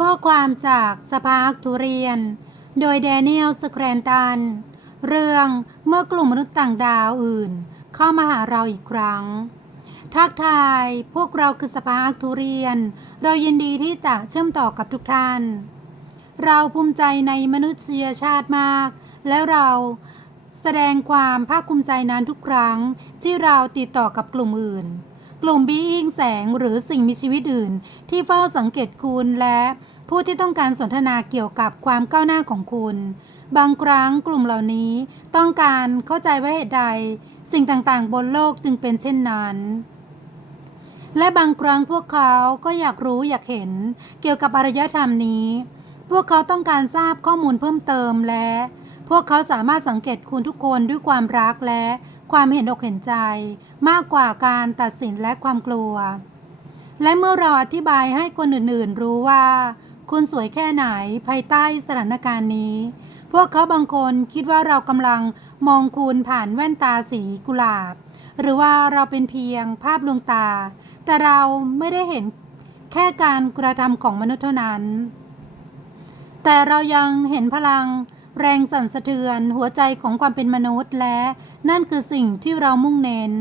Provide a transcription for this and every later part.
ข้อความจากสปาร์คทูเรียน โดยแดเนียลสแครนตัน เรื่องเมื่อกลุ่มมนุษย์ต่างดาวอื่น เข้ามาหาเราอีกครั้ง ทักทายพวกเราคือสปาร์คทูเรียน เรายินดีที่จะเชื่อมต่อกับทุกท่าน เราภูมิใจในมนุษยชาติมาก และเราแสดงความภาคภูมิใจนั้นทุกครั้งที่เราติดต่อกับกลุ่มอื่น กลุ่มบีอิงแสงหรือสิ่งมีชีวิตอื่น ที่เฝ้าสังเกตคุณและผู้ที่ต้องการสนทนาเกี่ยวกับความก้าวหน้าของคุณ บางครั้งกลุ่มเหล่านี้ต้องการเข้าใจว่าเหตุใด สิ่งต่างๆ บนโลกจึงเป็นเช่นนั้นและบางครั้งพวกเขาก็อยากรู้อยากเห็นเกี่ยวกับอารยธรรมนี้ พวกเขาต้องการทราบข้อมูลเพิ่มเติมและ พวกเขาสามารถสังเกตคุณทุกคนด้วยความรักและ ความเห็นอกเห็นใจ มากกว่าการตัดสินและความกลัว และเมื่อเราอธิบายให้คนอื่นๆ รู้ว่า คุณสวยแค่ไหนภายใต้สถานการณ์นี้ พวกเขาบางคนคิดว่าเรากำลังมองคุณผ่านแว่นตาสีกุหลาบ หรือว่าเราเป็นเพียงภาพลวงตา แต่เราไม่ได้เห็นแค่การกระทำของมนุษย์เท่านั้น แต่เรายังเห็นพลัง แรงสั่นสะเทือนหัวใจของความเป็นมนุษย์และ นั่นคือสิ่งที่เรามุ่งเน้น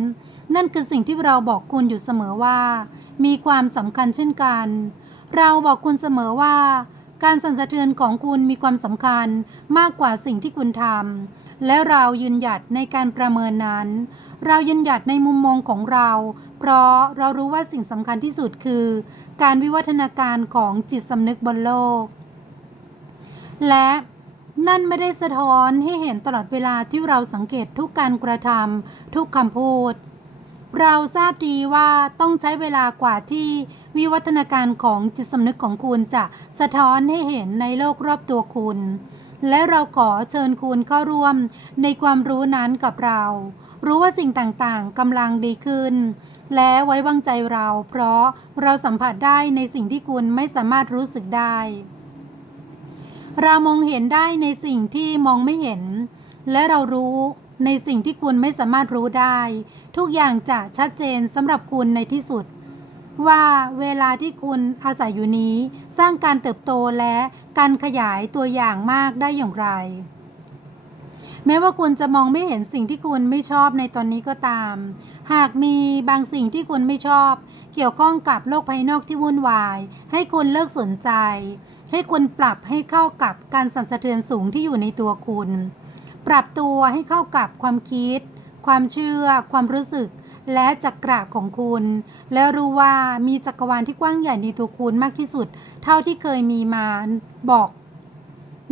นั่นคือสิ่งที่เราบอกคุณอยู่เสมอว่า มีความสำคัญเช่นกัน เราบอกคุณเสมอว่า การสั่นสะเทือนของคุณมีความสำคัญมากกว่าสิ่งที่คุณทำและเรายืนหยัดในการประเมินนั้น เรายืนหยัดในมุมมองของเรา เพราะเรารู้ว่าสิ่งสำคัญที่สุดคือ การวิวัฒนาการของจิตสำนึกบนโลก และ นั่นไม่ได้สะท้อนให้เห็นตลอดเวลาที่เราสังเกตทุกการกระทำทุกคำพูด เราทราบดีว่าต้องใช้เวลากว่าที่วิวัฒนาการของจิตสำนึกของคุณจะสะท้อนให้เห็นในโลกรอบตัวคุณ และเราขอเชิญคุณเข้าร่วมในความรู้นั้นกับเรา รู้ว่าสิ่งต่างๆกำลังดีขึ้น และไว้วางใจเรา เพราะเราสัมผัสได้ในสิ่งที่คุณไม่สามารถรู้สึกได้ เรามองเห็นได้ในสิ่งที่มองไม่เห็น และเรารู้ในสิ่งที่คุณไม่สามารถรู้ได้ ทุกอย่างจะชัดเจนสำหรับคุณในที่สุด ว่าเวลาที่คุณอาศัยอยู่นี้ สร้างการเติบโตและการขยายตัวอย่างมากได้อย่างไร แม้ว่าคุณจะมองไม่เห็นสิ่งที่คุณไม่ชอบในตอนนี้ก็ตาม หากมีบางสิ่งที่คุณไม่ชอบ เกี่ยวข้องกับโลกภายนอกที่วุ่นวาย ให้คุณเลิกสนใจ ให้คุณปรับให้เข้ากับการสั่นสะเทือนสูงที่อยู่ในตัวคุณ ปรับตัวให้เข้ากับความคิด ความเชื่อ ความรู้สึก และจักระของคุณ และรู้ว่ามีจักรวาลที่กว้างใหญ่ในตัวคุณมากที่สุด เท่าที่เคยมีมาบอก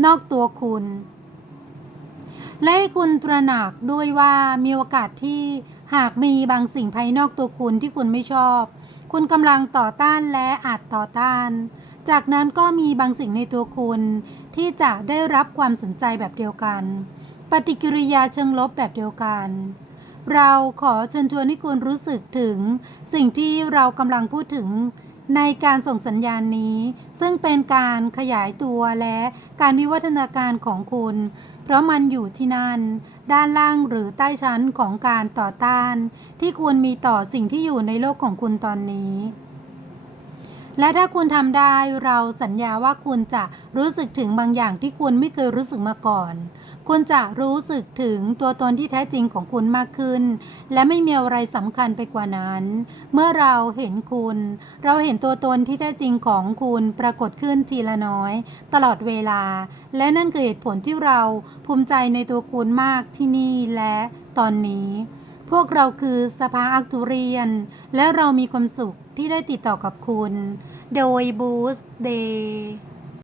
นอกตัวคุณ และให้คุณตระหนักด้วยว่ามีโอกาสที่ หากมีบางสิ่งภายนอกตัวคุณที่คุณไม่ชอบ คุณกำลังต่อต้านและอาจต่อต้าน จากนั้นก็มีบางสิ่งในตัวคุณ ที่จะได้รับความสนใจแบบเดียวกัน ปฏิกิริยาเชิงลบแบบเดียวกัน เราขอเชิญชวนให้คุณรู้สึกถึง สิ่งที่เรากำลังพูดถึงในการส่งสัญญาณนี้ ซึ่งเป็นการขยายตัวและการวิวัฒนาการของคุณ ราะมันอยู่ที่นั่น ด้านล่างหรือใต้ชั้นของการต่อต้าน ที่คุณมีต่อสิ่งที่อยู่ในโลกของคุณตอนนี้ และถ้าคุณทำได้เราสัญญาว่าคุณจะรู้สึกถึงบางอย่างที่คุณไม่เคยรู้สึกมาก่อน คุณจะรู้สึกถึงตัวตนที่แท้จริงของคุณมากขึ้น และไม่มีอะไรสำคัญไปกว่านั้น เมื่อเราเห็นคุณ เราเห็นตัวตนที่แท้จริงของคุณปรากฏขึ้นทีละน้อย ตลอดเวลา และนั่นคือเหตุผลที่เราภูมิใจในตัวคุณมากที่นี่และตอนนี้ พวกเราคือสภาอักตูเรียน และเรามีความสุขที่ได้ติดต่อกับคุณ โดยบูสเดย์